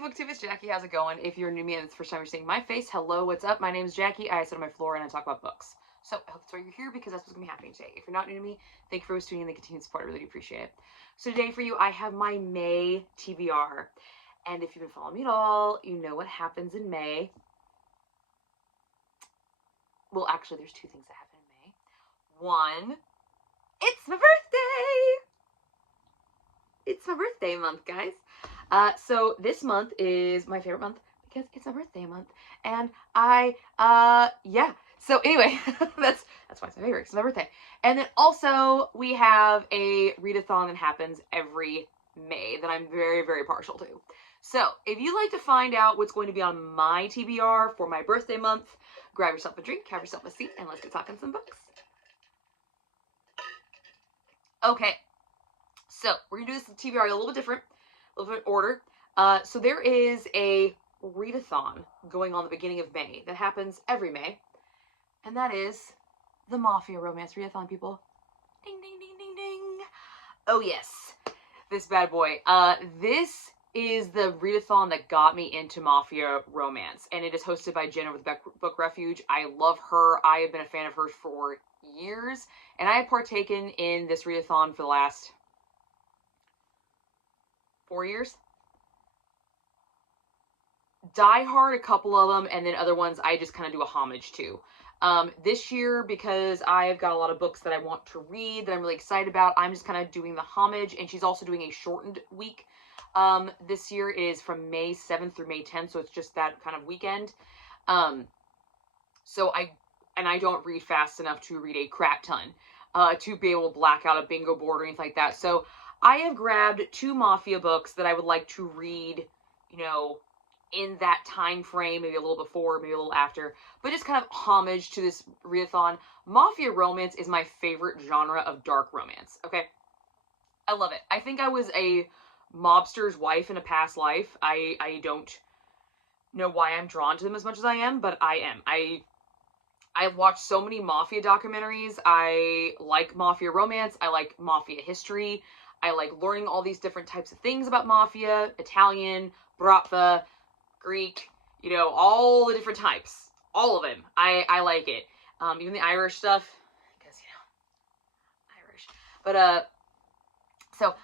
BookTube, it's Jackie. How's it going? If you're new to me and it's the first time you're seeing my face, hello, what's up? My name is Jackie. I sit on my floor and I talk about books. So I hope that's why you're here, because that's what's going to be happening today. If you're not new to me, thank you for tuning in and the continued support. I really do appreciate it. So today for you, I have my May TBR. And if you've been following me at all, you know what happens in May. Well, actually, there's two things that happen in May. One, it's my birthday! It's my birthday month, guys. So this month is my favorite month because it's my birthday month. And yeah. So anyway, that's why it's my favorite, it's my birthday. And then also we have a readathon that happens every May that I'm very, very partial to. So if you'd like to find out what's going to be on my TBR for my birthday month, grab yourself a drink, have yourself a seat, and let's get talking some books. Okay. So we're going to do this TBR a little bit different, a little bit order. So there is a readathon going on the beginning of May that happens every May. And that is the Mafia Romance Readathon, people. Ding, ding, ding, ding, ding. Oh, yes. This bad boy. This is the readathon that got me into Mafia Romance. And it is hosted by Jenna with Book Refuge. I love her. I have been a fan of hers for years. And I have partaken in this readathon for the last 4 years. Die Hard, a couple of them, and then other ones I just kind of do a homage to. This year, because I've got a lot of books that I want to read, that I'm really excited about, I'm just kind of doing the homage, and she's also doing a shortened week. This year it is from May 7th through May 10th, so it's just that kind of weekend. So I don't read fast enough to read a crap ton, to be able to black out a bingo board or anything like that. So I have grabbed 2 Mafia books that I would like to read, you know, in that time frame, maybe a little before, maybe a little after, but just kind of homage to this readathon. Mafia Romance is my favorite genre of dark romance, okay? I love it. I think I was a mobster's wife in a past life. I don't know why I'm drawn to them as much as I am, but I am. I've watched so many Mafia documentaries. I like Mafia Romance. I like Mafia history. I like learning all these different types of things about Mafia, Italian, Bratva, Greek, you know, all the different types. All of them. I like it. Even the Irish stuff, because, you know, Irish. But, so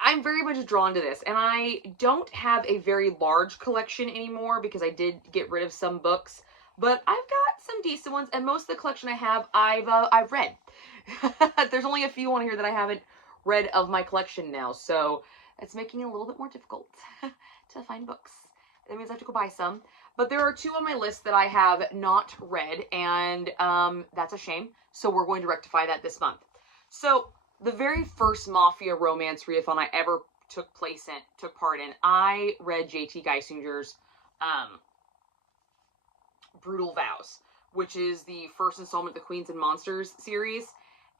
I'm very much drawn to this, and I don't have a very large collection anymore because I did get rid of some books, but I've got some decent ones, and most of the collection I have, I've read. There's only a few on here that I haven't read of my collection now, so it's making it a little bit more difficult to find books. That means I have to go buy some. But there are 2 on my list that I have not read, and that's a shame. So we're going to rectify that this month. So the very first Mafia Romance readathon I ever took part in, I read J.T. Geisinger's Brutal Vows, which is the first installment of the Queens and Monsters series.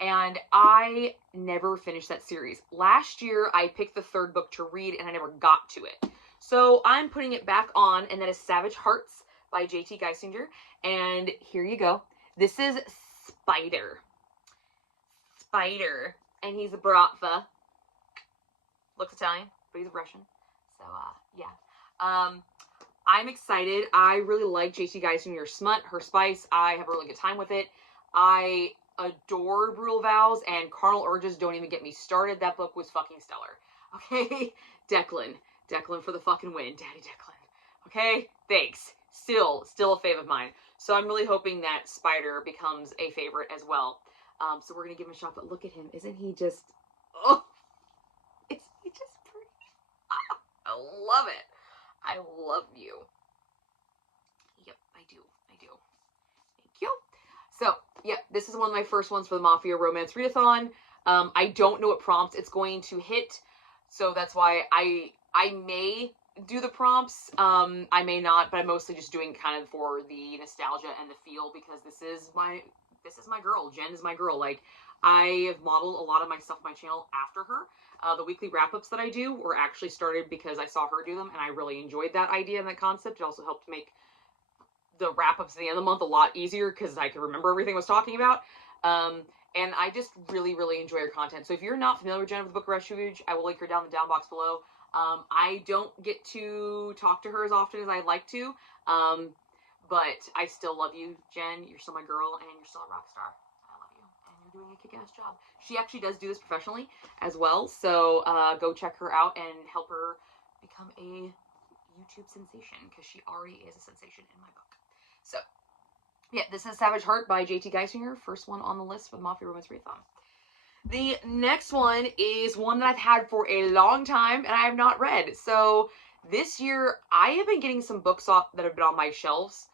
And I never finished that series. Last year, I picked the 3rd book to read, and I never got to it. So I'm putting it back on, and that is Savage Hearts by J.T. Geisinger. And here you go. This is Spider. And he's a Bratva. Looks Italian, but he's Russian. So, yeah. I'm excited. I really like J.T. Geisinger's smut, her spice. I have a really good time with it. I adored Brutal Vows, and Carnal Urges don't even get me started. That book was fucking stellar. Okay? Declan for the fucking win. Daddy Declan. Okay? Thanks. Still a fave of mine. So I'm really hoping that Spider becomes a favorite as well. So we're gonna give him a shot, but look at him. Isn't he just, oh, isn't he just pretty? I love it. I love you. Yep, I do. Thank you. So, yeah, this is one of my first ones for the Mafia Romance Readathon. I don't know what prompts it's going to hit, so that's why I may do the prompts. I may not, but I'm mostly just doing kind of for the nostalgia and the feel, because this is my girl. Jen is my girl. Like, I have modeled a lot of my stuff on my channel after her. The weekly wrap-ups that I do were actually started because I saw her do them, and I really enjoyed that idea and that concept. It also helped make the wrap-ups at the end of the month a lot easier because I could remember everything I was talking about. And I just really, really enjoy her content. So if you're not familiar with Jen of the Book Refuge, I will link her down in the down box below. I don't get to talk to her as often as I'd like to, but I still love you, Jen. You're still my girl, and you're still a rock star. I love you, and you're doing a kick-ass job. She actually does do this professionally as well, so go check her out and help her become a YouTube sensation, because she already is a sensation in my book. So, yeah, this is Savage Heart by J.T. Geisinger, first one on the list for the Mafia Romance Readathon. The next one is one that I've had for a long time and I have not read. So this year I have been getting some books off that have been on my shelves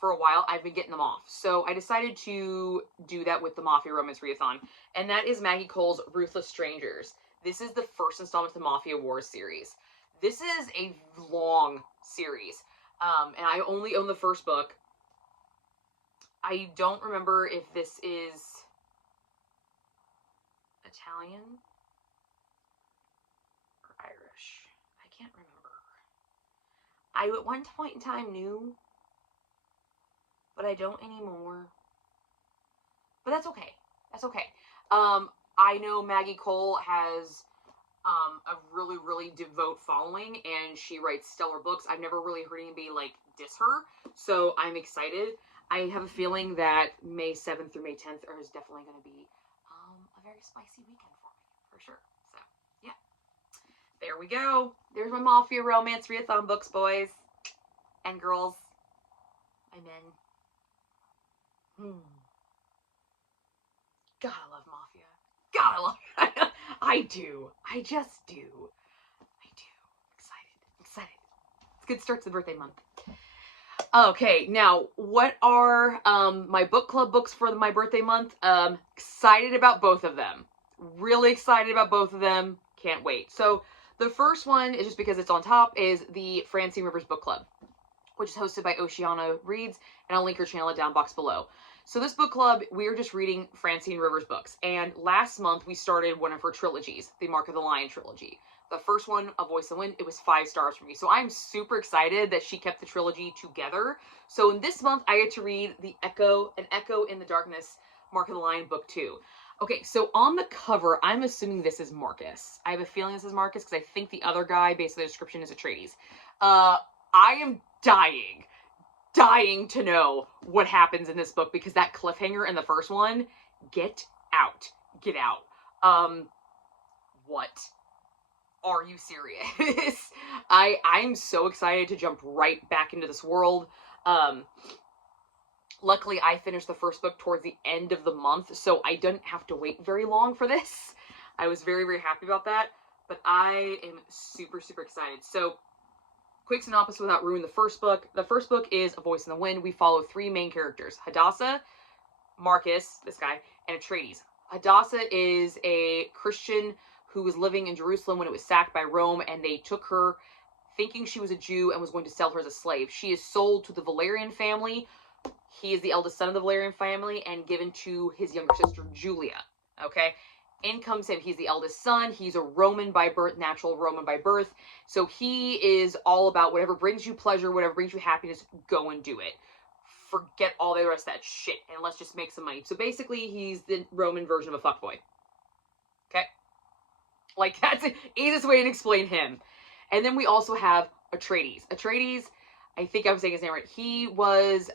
for a while. I've been getting them off. So I decided to do that with the Mafia Romance Readathon, and that is Maggie Cole's Ruthless Strangers. This is the first installment of the Mafia Wars series. This is a long series, and I only own the first book. I don't remember if this is Italian or Irish. I can't remember. I at one point in time knew, but I don't anymore. But that's okay. That's okay. I know Maggie Cole has a really, really devout following, and she writes stellar books. I've never really heard anybody like diss her, so I'm excited. I have a feeling that May 7th through May 10th is definitely going to be a very spicy weekend for me, for sure. So, yeah. There we go. There's my Mafia Romance Readathon books, boys and girls. My men. God, I love Mafia. God, I love it. I do. I just do. I do. Excited. It's a good start to the birthday month. Okay, now, what are my book club books for my birthday month? Excited about both of them. Really excited about both of them. Can't wait. So, the first one is just because it's on top, is the Francine Rivers Book Club, which is hosted by FirstLadyReads, and I'll link her channel down box below. So this book club, we're just reading Francine Rivers books, and last month we started one of her trilogies, the Mark of the Lion trilogy. The first one, A Voice in the Wind, it was 5 stars for me. So I'm super excited that she kept the trilogy together. So in this month, I get to read An Echo in the Darkness, Mark of the Lion, Book 2. Okay, so on the cover, I'm assuming this is Marcus. I have a feeling this is Marcus because I think the other guy, based on the description, is Atreides. I am dying to know what happens in this book, because that cliffhanger in the first one, get out. What? Are you serious? I'm so excited to jump right back into this world. Luckily, I finished the first book towards the end of the month, so I didn't have to wait very long for this. I was very, very happy about that, but I am super, super excited. So, quick synopsis without ruining the first book. The first book is A Voice in the Wind. We follow 3 main characters: Hadassah, Marcus, this guy, and Atreides. Hadassah is a Christian who was living in Jerusalem when it was sacked by Rome, and they took her thinking she was a Jew and was going to sell her as a slave. She is sold to the Valerian family. He is the eldest son of the Valerian family, and given to his younger sister, Julia. Okay? In comes him. He's the eldest son. He's a Roman by birth, natural Roman by birth. So he is all about whatever brings you pleasure, whatever brings you happiness, go and do it. Forget all the rest of that shit, and let's just make some money. So basically, he's the Roman version of a fuckboy. Okay? Like, that's the easiest way to explain him. And then we also have Atreides. Atreides, I think I'm saying his name right. He was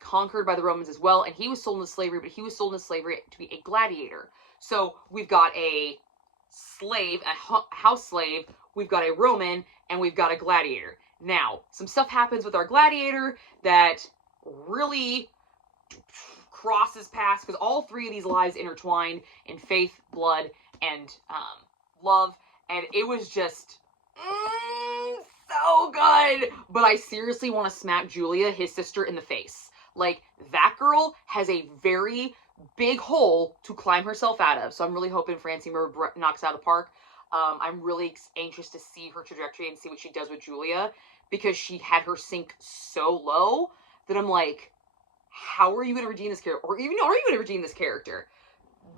conquered by the Romans as well, and he was sold into slavery, but he was sold into slavery to be a gladiator. So we've got a slave, a house slave, we've got a Roman, and we've got a gladiator. Now, some stuff happens with our gladiator that really crosses paths, because all 3 of these lives intertwined in faith, blood, and love, and it was just so good. But I seriously want to smack Julia, his sister, in the face. Like, that girl has a very big hole to climb herself out of, so I'm really hoping Francine knocks out of the park. I'm really anxious to see her trajectory and see what she does with Julia, because she had her sink so low that I'm like, how are you going to redeem this character? Or even, are you going to redeem this character?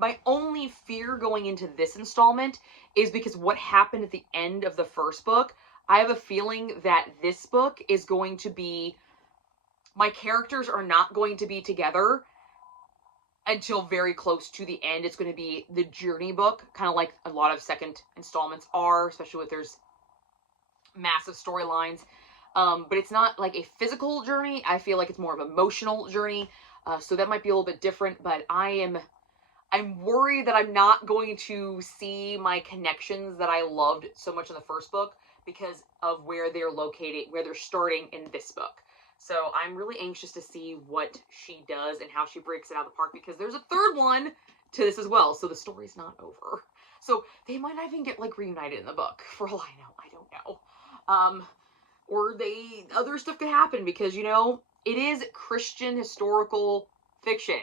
My only fear going into this installment is because what happened at the end of the first book, I have a feeling that this book is going to be, my characters are not going to be together until very close to the end. It's going to be the journey book, kind of like a lot of second installments are, especially with there's massive storylines. But it's not like a physical journey. I feel like it's more of an emotional journey. So that might be a little bit different, but I'm worried that I'm not going to see my connections that I loved so much in the first book because of where they're located, where they're starting in this book. So I'm really anxious to see what she does and how she breaks it out of the park, because there's a third one to this as well. So the story's not over. So they might not even get like reunited in the book, for all I know. I don't know. Or other stuff could happen, because, you know, it is Christian historical fiction.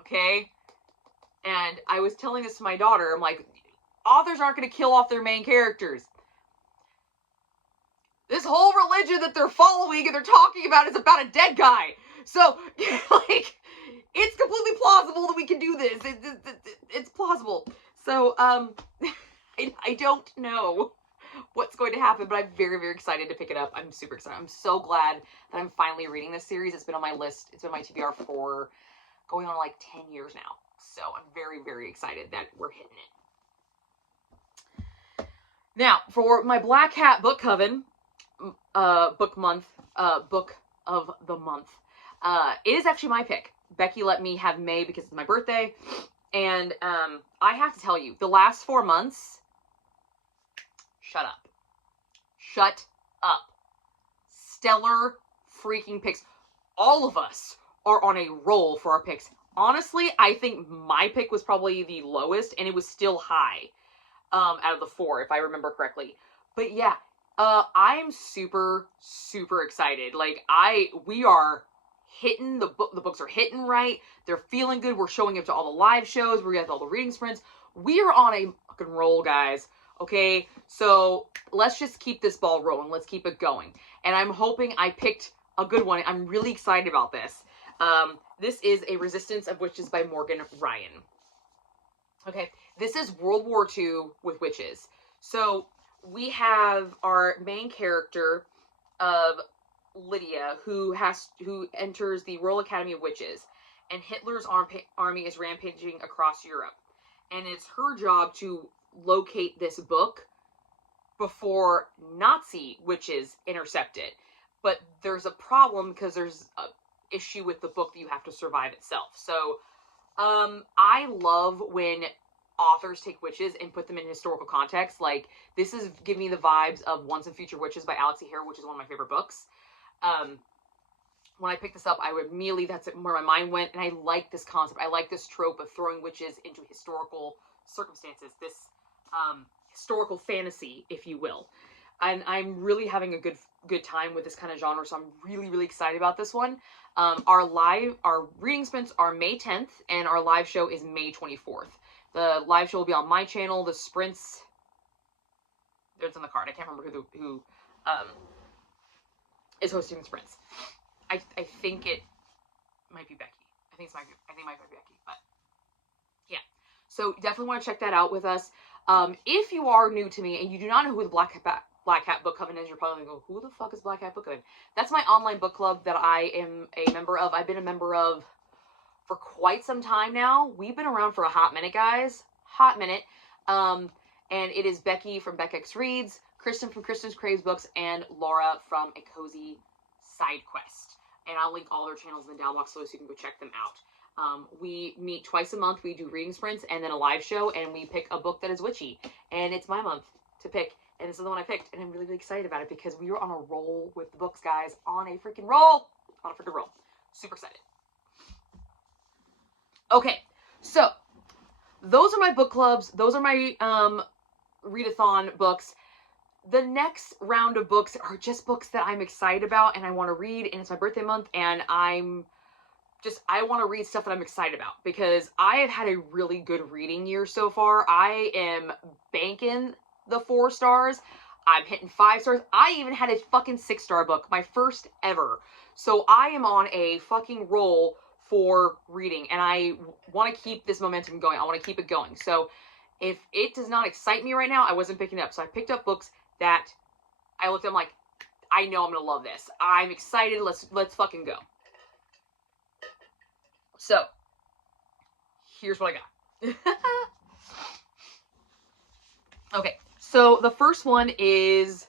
Okay? And I was telling this to my daughter. I'm like, authors aren't going to kill off their main characters. This whole religion that they're following and they're talking about is about a dead guy. So, like, it's completely plausible that we can do this. It's plausible. So, I don't know what's going to happen, but I'm very, very excited to pick it up. I'm super excited. I'm so glad that I'm finally reading this series. It's been on my list. It's been my TBR for going on like 10 years now. So I'm very, very excited that we're hitting it. Now, for my Black Hat book coven, book of the month, it is actually my pick. Becky let me have May because it's my birthday. And I have to tell you, the last 4 months, shut up. Stellar freaking picks. All of us are on a roll for our picks. Honestly, I think my pick was probably the lowest, and it was still high out of the 4, if I remember correctly. But yeah, I am super, super excited. Like, we are hitting the books are hitting right. They're feeling good. We're showing up to all the live shows. We're getting all the reading sprints. We are on a fucking roll, guys. Okay, so let's just keep this ball rolling. Let's keep it going. And I'm hoping I picked a good one. I'm really excited about this. This is A Resistance of Witches by Morgan Ryan. Okay, this is World War II with witches. So we have our main character of Lydia, who enters the Royal Academy of Witches, and Hitler's army is rampaging across Europe. And it's her job to locate this book before Nazi witches intercept it. But there's a problem because there's an issue with the book that you have to survive itself. So I love when authors take witches and put them in historical context. Like, this is giving me the vibes of Once and Future Witches by Alex Hare, which is one of my favorite books. When I picked this up, that's where my mind went, and I like this concept. I like this trope of throwing witches into historical circumstances, this historical fantasy, if you will. And I'm really having a good time with this kind of genre, so I'm really, really excited about this one. Our reading sprints are May 10th, and our live show is May 24th. The live show will be on my channel. The sprints, it's on the card. I can't remember who is hosting the sprints. I think it might be Becky. I think it might be Becky, but yeah. So definitely want to check that out with us. If you are new to me and you do not know who the Black Hat Book Coven is, you're probably going to go, who the fuck is Black Hat Book Coven? That's my online book club that I am a member of. I've been a member of for quite some time now. We've been around for a hot minute, guys. Hot minute. And it is Becky from FirstLadyReads, Kristen from Kristen's Craves Books, and Laura from A Cozy Side Quest. And I'll link all their channels in the down box so you can go check them out. We meet twice a month. We do reading sprints and then a live show, and we pick a book that is witchy. And it's my month to pick. And this is the one I picked, and I'm really, really excited about it because we are on a roll with the books, guys. On a freaking roll. On a freaking roll. Super excited. Okay, so those are my book clubs. Those are my readathon books. The next round of books are just books that I'm excited about and I want to read, and it's my birthday month, and I want to read stuff that I'm excited about because I have had a really good reading year so far. I am banking the 4 stars. I'm hitting 5 stars. I even had a fucking 6-star book, my first ever. So I am on a fucking roll for reading, and I want to keep this momentum going. I want to keep it going. So if it does not excite me right now, I wasn't picking it up. So I picked up books that I looked at, I'm like, I know I'm going to love this. I'm excited. Let's fucking go. So, here's what I got. Okay, so the first one is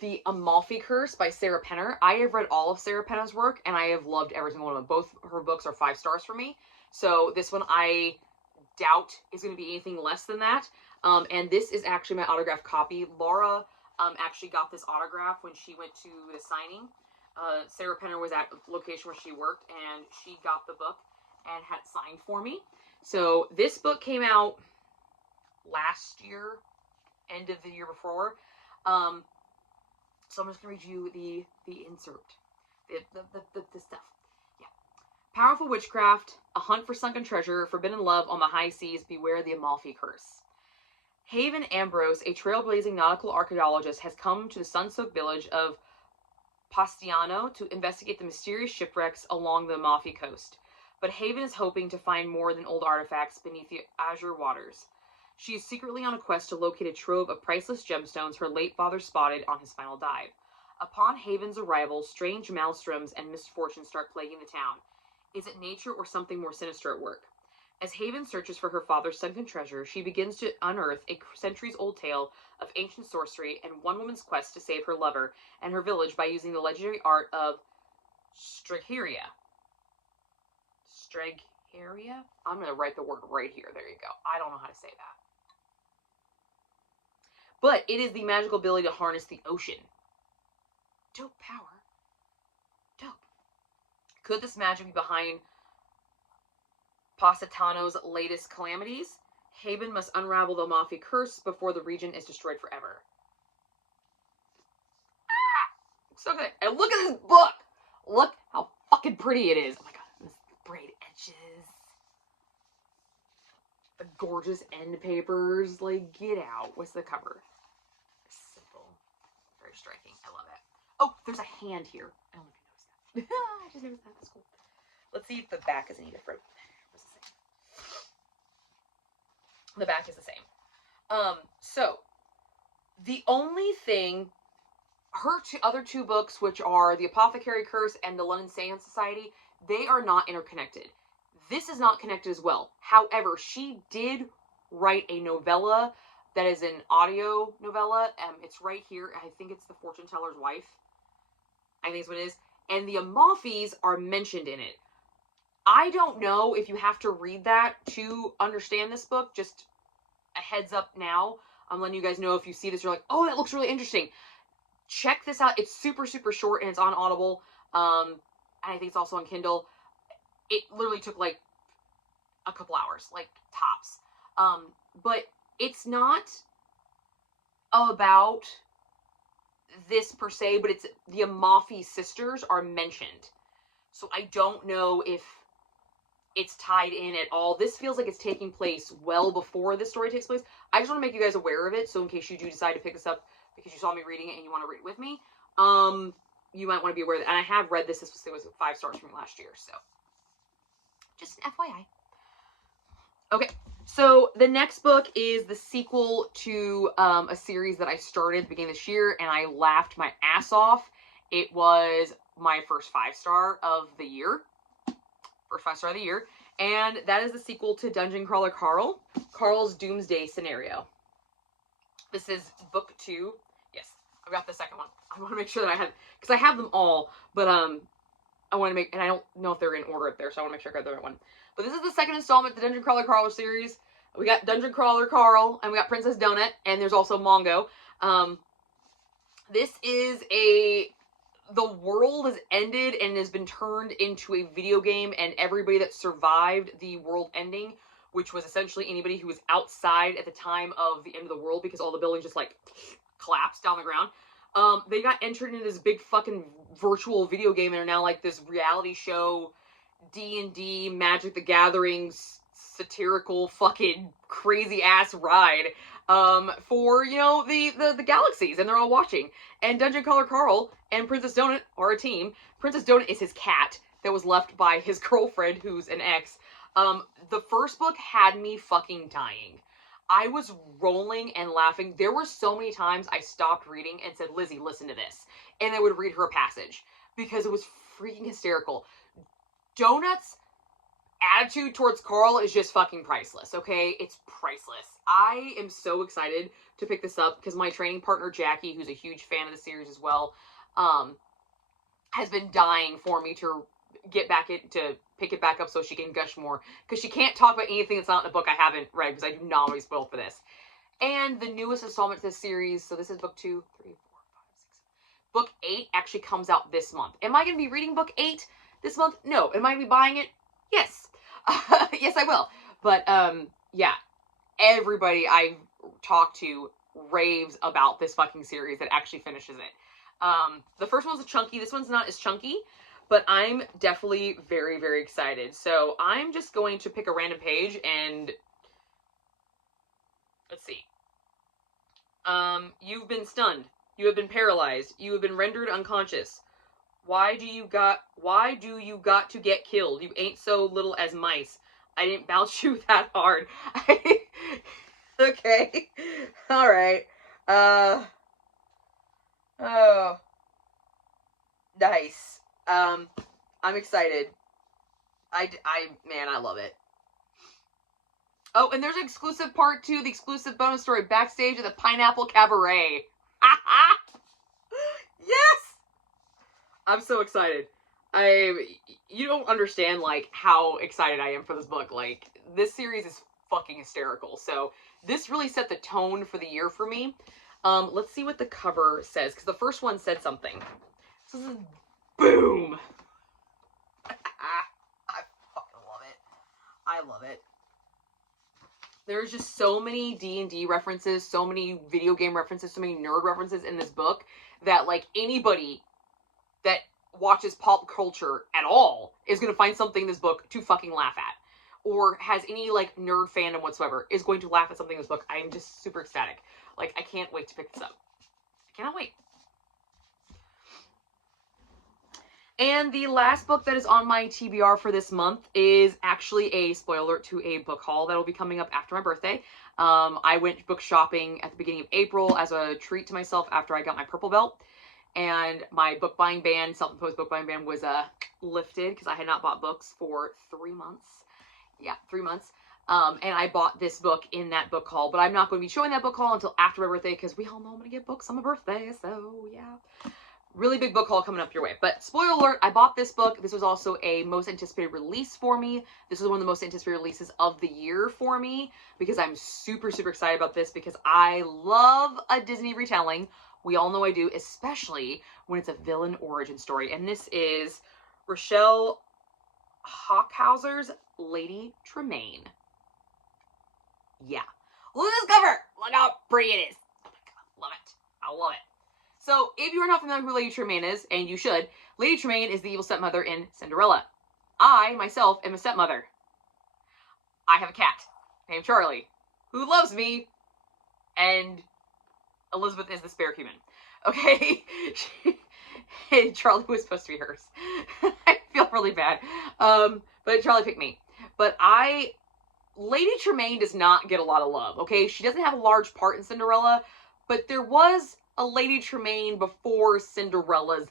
The Amalfi Curse by Sarah Penner. I have read all of Sarah Penner's work, and I have loved every single one of them. Both her books are 5 stars for me. So this one I doubt is going to be anything less than that. And this is actually my autographed copy. Laura actually got this autograph when she went to the signing. Sarah Penner was at the location where she worked, and she got the book and had it signed for me. So this book came out last year, end of the year before. So I'm just going to read you the insert, the stuff. Yeah. Powerful witchcraft, a hunt for sunken treasure, forbidden love on the high seas, beware the Amalfi Curse. Haven Ambrose, a trailblazing nautical archaeologist, has come to the sun-soaked village of Pastiano to investigate the mysterious shipwrecks along the Amalfi coast. But Haven is hoping to find more than old artifacts beneath the azure waters. She is secretly on a quest to locate a trove of priceless gemstones her late father spotted on his final dive. Upon Haven's arrival, strange maelstroms and misfortunes start plaguing the town. Is it nature or something more sinister at work? As Haven searches for her father's sunken treasure, she begins to unearth a centuries-old tale of ancient sorcery and one woman's quest to save her lover and her village by using the legendary art of Strigheria. Strigheria? I'm going to write the word right here. There you go. I don't know how to say that. But it is the magical ability to harness the ocean. Dope power. Dope. Could this magic be behind Positano's latest calamities? Haven must unravel the Amalfi Curse before the region is destroyed forever. Ah! So good. And look at this book! Look how fucking pretty it is. Oh my god, this braid edges. The gorgeous end papers. Like, get out. What's the cover? Simple. Very striking. I love it. Oh, there's a hand here. I don't know if you noticed that. I just noticed that. That's cool. Let's see if the back is any different. It's the same. The back is the same. So, the only thing, her other 2 books, which are The Apothecary Curse and The London Seance Society, they are not interconnected. This is not connected as well. However, she did write a novella that is an audio novella. It's right here. I think it's The Fortune Teller's Wife. I think that's what it is. And the Amalfis are mentioned in it. I don't know if you have to read that to understand this book. Just a heads up now. I'm letting you guys know if you see this, you're like, oh, that looks really interesting. Check this out. It's super, super short, and it's on Audible. And I think it's also on Kindle. It literally took like a couple hours, like tops. But it's not about this per se, but it's the Amalfi sisters are mentioned. So I don't know if it's tied in at all. This feels like it's taking place well before this story takes place. I just want to make you guys aware of it, so in case you do decide to pick this up because you saw me reading it and you want to read it with me, you might want to be aware of it. And I have read this. This was 5 stars from me last year, so just an FYI. Okay, so the next book is the sequel to a series that I started at the beginning of this year, and I laughed my ass off. It was my first 5-star of the year. First 5-star of the year. And that is the sequel to Dungeon Crawler Carl. Carl's Doomsday Scenario. This is book 2. Yes, I've got the second one. I want to make sure that I had, because I have them all, but I want to make, and I don't know if they're in order up there, so I want to make sure I got the right one. But this is the second installment of the Dungeon Crawler Carl series. We got Dungeon Crawler Carl, and we got Princess Donut, and there's also Mongo. This is the world has ended and has been turned into a video game, and everybody that survived the world ending, which was essentially anybody who was outside at the time of the end of the world, because all the buildings just like collapsed down the ground. They got entered into this big fucking virtual video game and are now like this reality show, D&D, Magic the Gathering, satirical fucking crazy ass ride, for, you know, the galaxies, and they're all watching. And Dungeon Crawler Carl and Princess Donut are a team. Princess Donut is his cat that was left by his girlfriend, who's an ex. The first book had me fucking dying. I was rolling and laughing. There were so many times I stopped reading and said, Lizzie, listen to this. And I would read her a passage because it was freaking hysterical. Donut's attitude towards Carl is just fucking priceless, okay? It's priceless. I am so excited to pick this up because my training partner, Jackie, who's a huge fan of the series as well, has been dying for me to get back to pick it back up so she can gush more, because she can't talk about anything that's not in the book I haven't read, because I do not want to be spoiled for this. And the newest installment to this series, so this is book 2, 3, 4, 5, 6. Book 8 actually comes out this month. Am I going to be reading book 8 this month? No. Am I going to be buying it? Yes. Yes, I will. But, yeah. Everybody I've talked to raves about this fucking series that actually finishes it. The first one's a chunky. This one's not as chunky, but I'm definitely very, very excited. So I'm just going to pick a random page and let's see. You've been stunned. You have been paralyzed. You have been rendered unconscious. Why do you got to get killed? You ain't so little as mice. I didn't bounce you that hard. Okay. All right. Oh. Nice. I'm excited. Man, I love it. Oh, and there's an exclusive part 2, the exclusive bonus story, backstage at the Pineapple Cabaret. Yes! I'm so excited. You don't understand, like, how excited I am for this book. Like, this series is fucking hysterical. So, this really set the tone for the year for me. Let's see what the cover says, because the first one said something. So this is boom! I fucking love it. I love it. There's just so many D&D references, so many video game references, so many nerd references in this book that, like, anybody that watches pop culture at all is going to find something in this book to fucking laugh at. Or has any, like, nerd fandom whatsoever is going to laugh at something in this book. I'm just super ecstatic. Like, I can't wait to pick this up. I cannot wait. And the last book that is on my TBR for this month is actually a spoiler alert to a book haul that will be coming up after my birthday. I went book shopping at the beginning of April as a treat to myself after I got my purple belt. And my book buying ban, self-imposed book buying ban, was lifted because I had not bought books for 3 months. Yeah, 3 months. And I bought this book in that book haul, but I'm not going to be showing that book haul until after my birthday because we all know I'm going to get books on my birthday, so yeah. Really big book haul coming up your way. But spoiler alert, I bought this book. This was also a most anticipated release for me. This was one of the most anticipated releases of the year for me because I'm super, super excited about this because I love a Disney retelling. We all know I do, especially when it's a villain origin story. And this is Rochelle Hockhauser's Lady Tremaine. Yeah. Look at this cover. Look how pretty it is. Oh my god, love it. I love it. So, if you are not familiar with who Lady Tremaine is, and you should, Lady Tremaine is the evil stepmother in Cinderella. I, myself, am a stepmother. I have a cat named Charlie, who loves me, and Elizabeth is the spare human. Okay? And Charlie was supposed to be hers. I feel really bad. But Charlie picked me. But Lady Tremaine does not get a lot of love, okay? She doesn't have a large part in Cinderella, but there was a Lady Tremaine before Cinderella's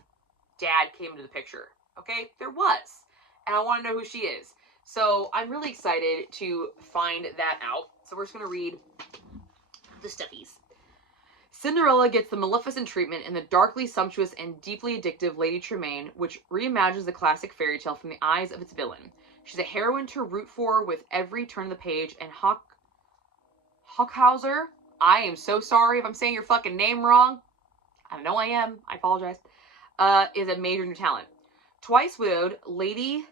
dad came into the picture. Okay? There was. And I want to know who she is. So I'm really excited to find that out. So we're just going to read the stuffies. Cinderella gets the Maleficent treatment in the darkly sumptuous and deeply addictive Lady Tremaine, which reimagines the classic fairy tale from the eyes of its villain. She's a heroine to root for with every turn of the page, and Hockhauser, I am so sorry if I'm saying your fucking name wrong. I know I am. I apologize. Is a major new talent. Twice widowed, Lady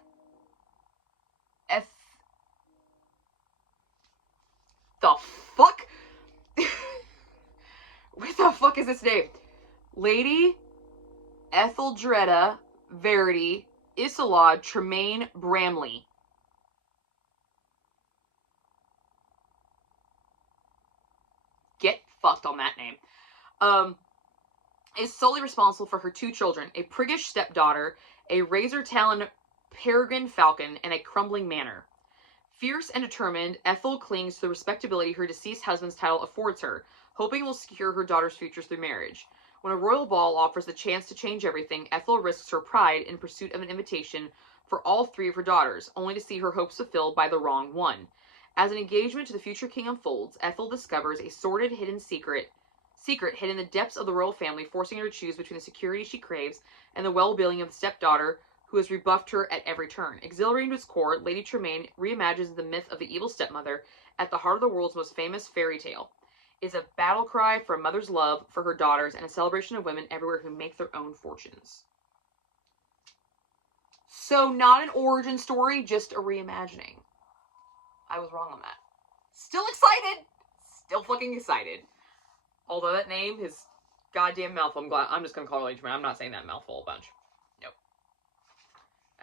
The fuck? What the fuck is this name? Lady Etheldreda Verity Isolde Tremaine Bramley. Get fucked on that name. Is solely responsible for her 2 children, a priggish stepdaughter, a razor-taloned peregrine falcon, and a crumbling manor. Fierce and determined, Ethel clings to the respectability her deceased husband's title affords her, hoping it will secure her daughter's futures through marriage. When a royal ball offers the chance to change everything, Ethel risks her pride in pursuit of an invitation for all 3 of her daughters, only to see her hopes fulfilled by the wrong one. As an engagement to the future king unfolds, Ethel discovers a sordid hidden secret hidden in the depths of the royal family, forcing her to choose between the security she craves and the well-being of the stepdaughter who has rebuffed her at every turn. Exhilarating to its core, Lady Tremaine reimagines the myth of the evil stepmother at the heart of the world's most famous fairy tale. It's a battle cry for a mother's love for her daughters and a celebration of women everywhere who make their own fortunes. So not an origin story, just a reimagining. I was wrong on that. Still excited. Still fucking excited. Although that name is goddamn mouthful. I'm just going to call her Lady Tremaine. I'm not saying that mouthful a bunch. Nope.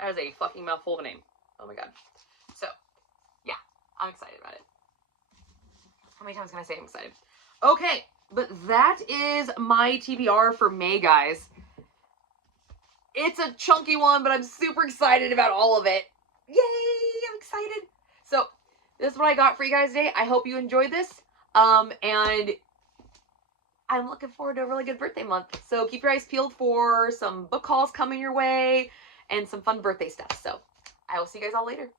That is a fucking mouthful of a name. Oh my god. So, yeah. I'm excited about it. How many times can I say I'm excited? Okay. But that is my TBR for May, guys. It's a chunky one, but I'm super excited about all of it. Yay! I'm excited. So, this is what I got for you guys today. I hope you enjoyed this. And I'm looking forward to a really good birthday month. So keep your eyes peeled for some book hauls coming your way and some fun birthday stuff. So I will see you guys all later.